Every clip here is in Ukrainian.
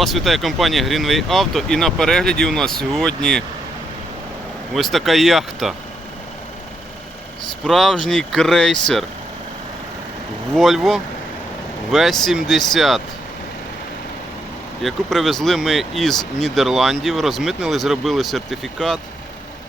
Вас вітає компанія Greenway Auto і на перегляді у нас сьогодні ось така яхта. Справжній крейсер Volvo V70, яку привезли ми із Нідерландів, розмитнили, зробили сертифікат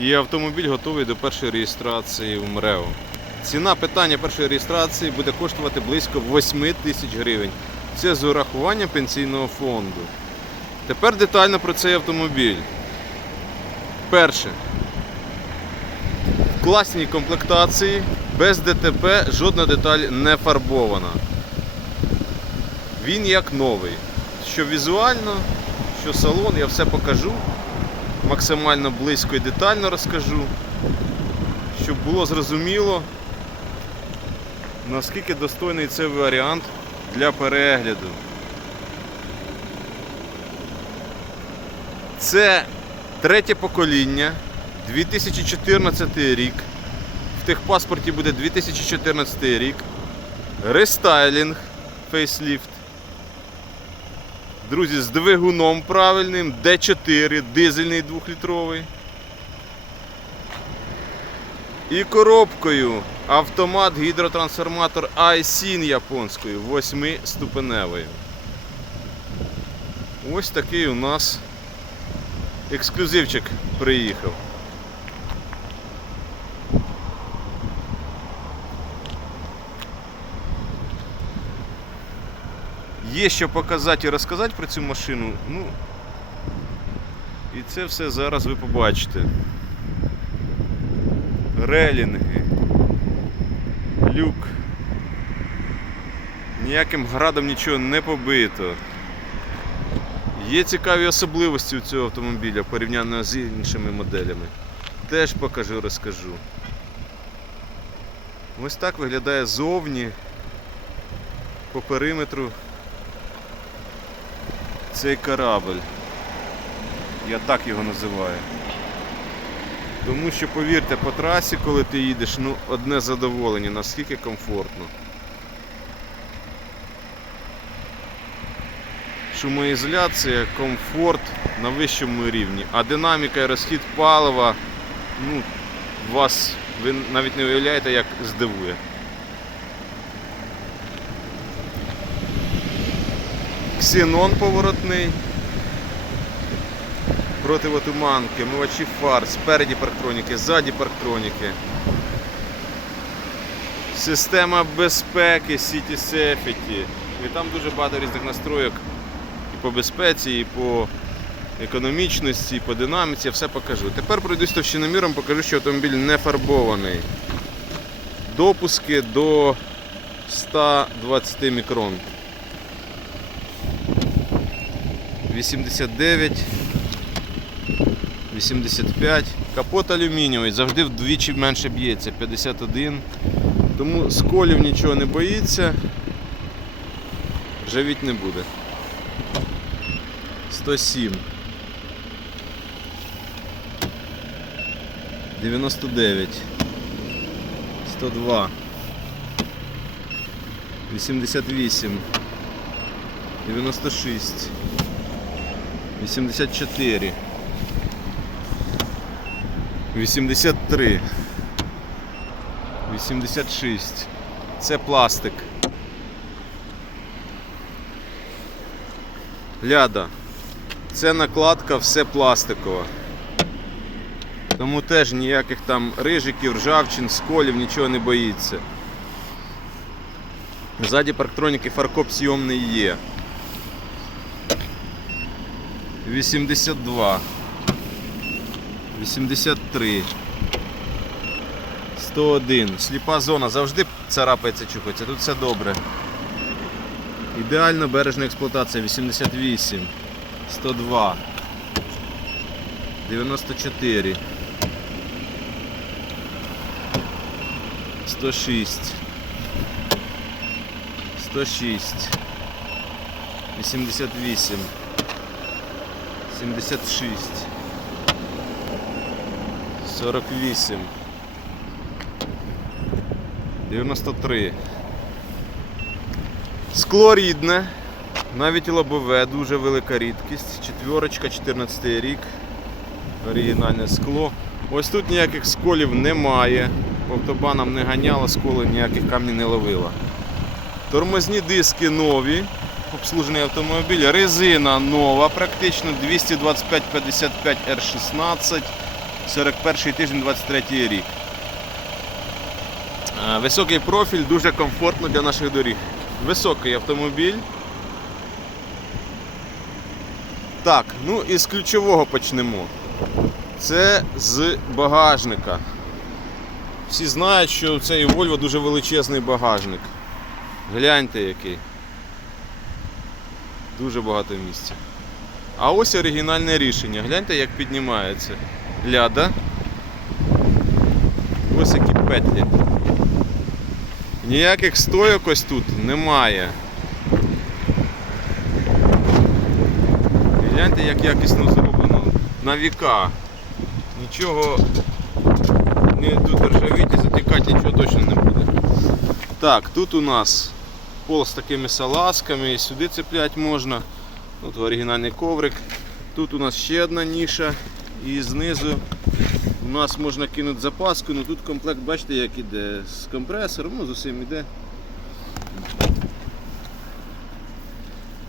і автомобіль готовий до першої реєстрації в МРЕО. Ціна питання першої реєстрації буде коштувати близько 8 тисяч гривень. Це з урахуванням пенсійного фонду. Тепер детально про цей автомобіль. Перше. В класній комплектації, без ДТП, жодна деталь не фарбована. Він як новий. Що візуально, що салон, я все покажу. Максимально близько і детально розкажу, щоб було зрозуміло, наскільки достойний цей варіант для перегляду. Це третє покоління, 2014 рік. В техпаспорті буде 2014 рік. Рестайлінг, фейсліфт. Друзі, з двигуном правильним, D4, дизельний 2-літровий. І коробкою автомат гідротрансформатор iSyn японською 8-ступеневою. Ось такий у нас ексклюзивчик приїхав. Є що показати і розказати про цю машину. Ну, і це все зараз ви побачите. Релінги, люк. Ніяким градом нічого не побито. Є цікаві особливості у цього автомобіля порівняно з іншими моделями. Теж покажу, розкажу. Ось так виглядає зовні по периметру цей корабль. Я так його називаю. Тому що, повірте, по трасі, коли ти їдеш, ну, одне задоволення, наскільки комфортно. Шумоізоляція, комфорт на вищому рівні, а динаміка і розхід палива, ну, вас ви навіть не уявляєте, як здивує. Ксенон поворотний. Противотуманки, мивачі фар, спереді парктроніки, ззаді парктроніки. Система безпеки City Safety. І там дуже багато різних настроїк і по безпеці, і по економічності, і по динаміці, я все покажу. Тепер пройдусь товщиноміром, покажу, що автомобіль не фарбований. Допуски до 120 мікрон. 89, 85. Капот алюмінієвий, завжди вдвічі менше б'ється, 51. Тому сколів нічого не боїться. Ржавіть не буде. 107. 99. 102. 88. 96. 84. 83. 86. Це пластик. Ляда. Це накладка все пластикова. Тому теж ніяких там рижиків, ржавчин, сколів, нічого не боїться. Ззаді парктроніки фаркоп зйомний є. 82. 83. 101. Сліпа зона завжди царапається, чухається. Тут все добре. Ідеально бережна експлуатація 88. 102. 94. 106. 106. 88. 76. 48. 93. Скло рідне, Навіть лобове дуже велика рідкість. Четверочка, 14 рік. Оригінальне скло. Ось тут ніяких сколів немає. По автобанам не ганяла, сколи ніяких камнів не ловила. Тормозні диски нові. Обслужений автомобіль. Резина нова, практично 225-55 R16. 41 тиждень 23 рік. Е, Високий профіль, дуже комфортно для наших доріг. Високий автомобіль. Так, ну і з ключового почнемо. Це з багажника. Всі знають, що у цієї Volvo дуже величезний багажник. Гляньте який. Дуже багато місця. А ось оригінальне рішення. Гляньте, як піднімається. Ляда. Ось які петлі. Ніяких стойок ось тут немає. Гляньте, як якісно зроблено. На віка. Нічого не тут ржавіті, затікати нічого точно не буде. Так, тут у нас пол з такими салазками, і сюди цеплять можна. Тут оригінальний коврик. Тут у нас ще одна ніша. І знизу у нас можна кинути запаску, але тут комплект, бачите, як іде з компресором, ну з усім іде.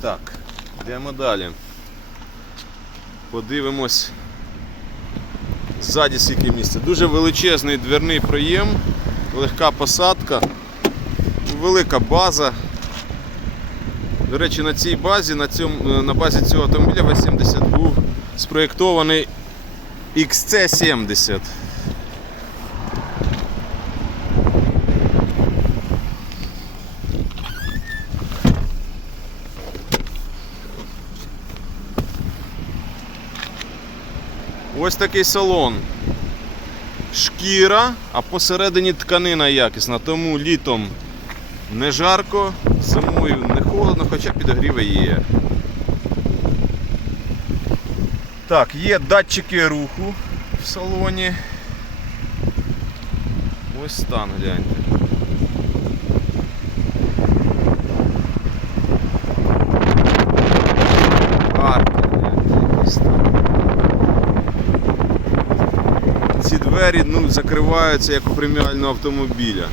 Так, йдемо далі. Подивимось. Ззаді скільки місця. Дуже величезний дверний проєм, легка посадка, велика база. До речі, на цій базі, на, цьому, на базі цього автомобіля В70 був спроєктований XC70. Ось такий салон. Шкіра, а посередині тканина якісна, тому літом не жарко, зимою не холодно, хоча підогріви є. Так, є датчики руху в салоні. Ось стан, гляньте. Ці двері ну, закриваються як у преміального автомобіля.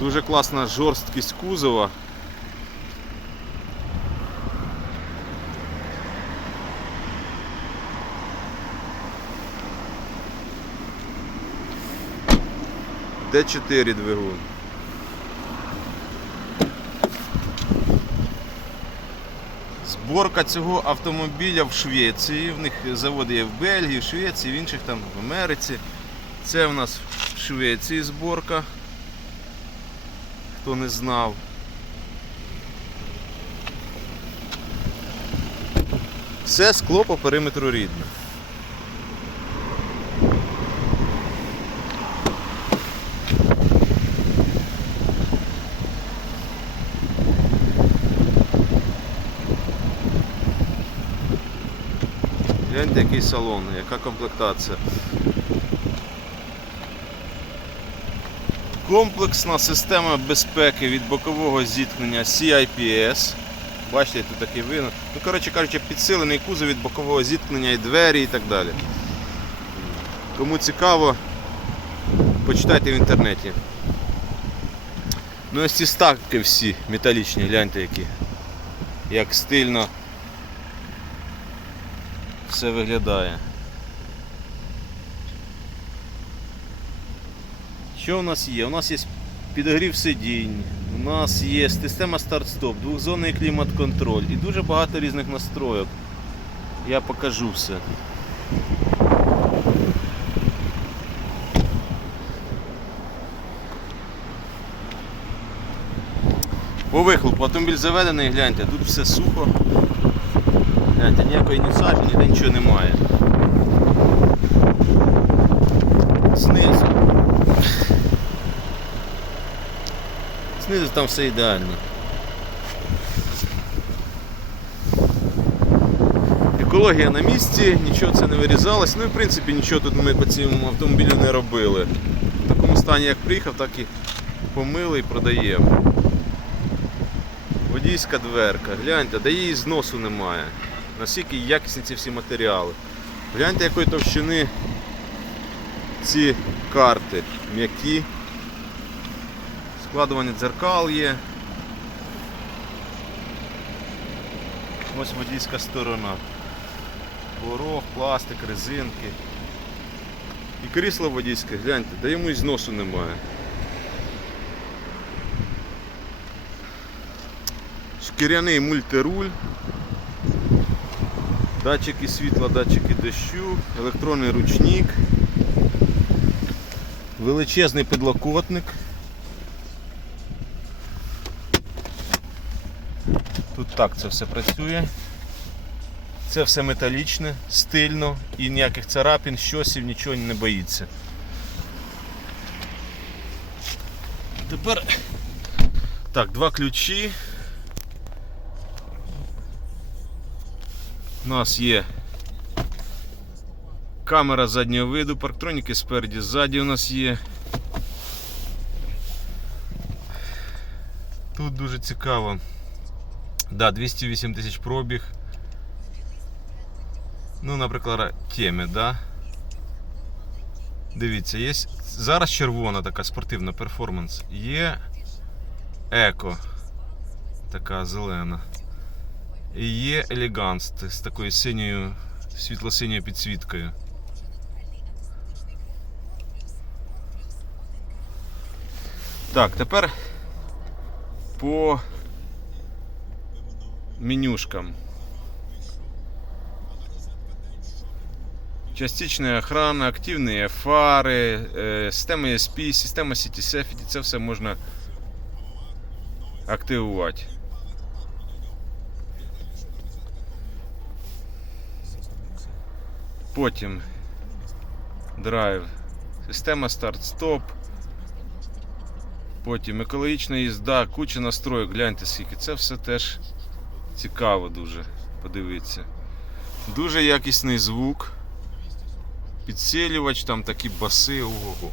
Дуже класна жорсткість кузова. Д4 двигун. Зборка цього автомобіля в Швеції. В них заводи є в Бельгії, в Швеції, в інших там в Америці. Це в нас в Швеції зборка. Хто не знав. Все скло по периметру рідне. Гляньте, який салон, яка комплектація. Комплексна система безпеки від бокового зіткнення CIPS. Бачите, тут такий винок. Ну, коротше кажучи, підсилений кузов від бокового зіткнення і двері і так далі. Кому цікаво, почитайте в інтернеті. Ну ось ці ставки всі металічні, гляньте які. Як стильно все виглядає. Що у нас є? У нас є підогрів сидінь, у нас є система старт-стоп, двохзонний клімат-контроль і дуже багато різних настройок. Я покажу все. По вихлопу автомобіль заведений, гляньте, тут все сухо. Гляньте, ніякої ні сажі, ніде нічого немає. Знизу. Знизу там все ідеально. Екологія на місці, нічого це не вирізалось. Ну і в принципі нічого тут ми по цьому автомобілю не робили. В такому стані як приїхав, так і помили і продаємо. Водійська дверка. Гляньте, де її зносу немає. Наскільки якісні ці всі матеріали. Гляньте, якої товщини ці карти. М'які. Складування дзеркал є. Ось водійська сторона. Порог, пластик, резинки. І крісло водійське, гляньте, де йому і зносу немає. Шкіряний мультируль. Датчики світла, датчики дощу, електронний ручник, величезний підлокотник. Тут так це все працює. Це все металічне, стильно і ніяких царапін, щосів, нічого не боїться. Тепер так, два ключі. У нас є камера заднього виду, парктроніки спереді, ззаді у нас є. Тут дуже цікаво. Да, 208 тисяч пробіг. Ну, наприклад, темі, да? Дивіться, є зараз червона така спортивна перформанс. Є еко, така зелена. Є елеганс з такою синьою, світло-синьою підсвіткою. Так, тепер по менюшкам. Частична охрана, активні фари, е, система ESP, система Safety, це все можна активувати. Потім драйв, система старт-стоп. Потім екологічна їзда, куча настроїк, гляньте скільки. Це все теж цікаво дуже подивитися. Дуже якісний звук. Підсилювач, там такі баси, ого.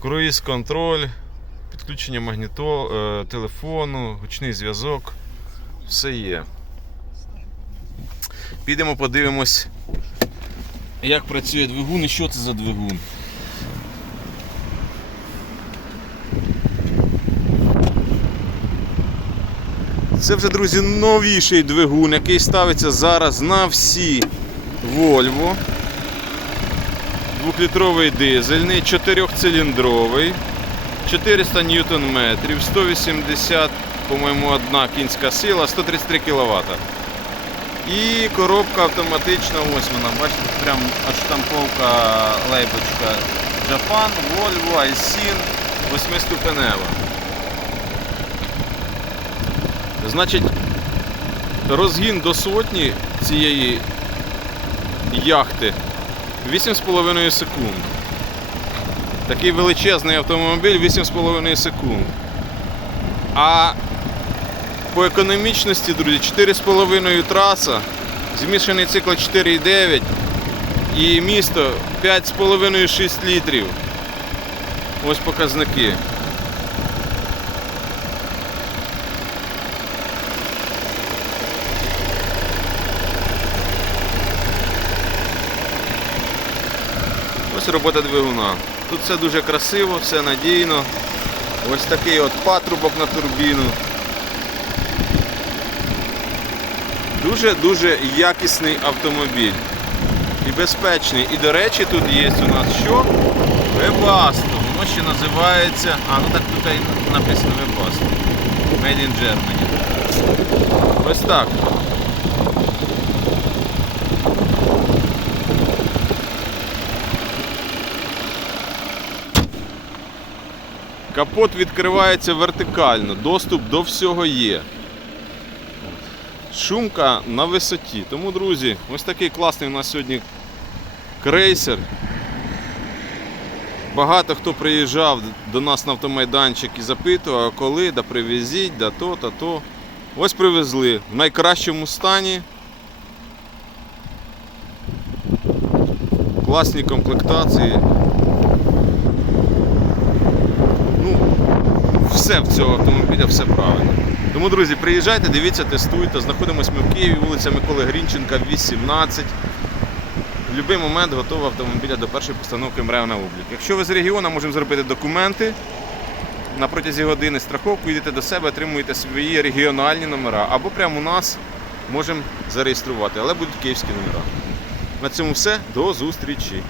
Круїз контроль, підключення магнітол, е, телефону, гучний зв'язок. Все є. Підемо подивимось, як працює двигун і що це за двигун. Це вже, друзі, новіший двигун, який ставиться зараз на всі Volvo. Двохлітровий дизельний, чотирьохциліндровий, 400 ньютон метрів, 180, по-моєму, одна кінська сила, 133 кВт. І коробка автоматична, ось вона, бачите, прям штамповка лейбочка Japan, Volvo, Aisin, 8-ступенева. Значить, розгін до сотні цієї яхти 8,5 секунд. Такий величезний автомобіль 8,5 секунд. А по економічності, друзі, 4,5 траса, змішаний цикл 4,9 і місто 5,5-6 літрів. Ось показники. Ось робота двигуна. Тут все дуже красиво, все надійно. Ось такий от патрубок на турбіну. Дуже-дуже якісний автомобіль. І безпечний. І до речі, тут є у нас що? Webasto. Воно ще називається. А, ну так тут написано Webasto. Made in Germany. Ось так. Капот відкривається вертикально, доступ до всього є. Шумка на висоті. Тому, друзі, ось такий класний у нас сьогодні крейсер. Багато хто приїжджав до нас на автомайданчик і запитував, а коли, да привезіть, да то, та то. Ось привезли в найкращому стані. Класні комплектації. Ну, все в цього автомобіля, все правильно. Тому, друзі, приїжджайте, дивіться, тестуйте. Знаходимося ми в Києві, вулиця Миколи Грінченка, 18. В будь-який момент готова автомобіля до першої постановки МРЕО на облік. Якщо ви з регіону, можемо зробити документи на протязі години страховку, йдете до себе, отримуєте свої регіональні номера або прямо у нас можемо зареєструвати, але будуть київські номера. На цьому все. До зустрічі!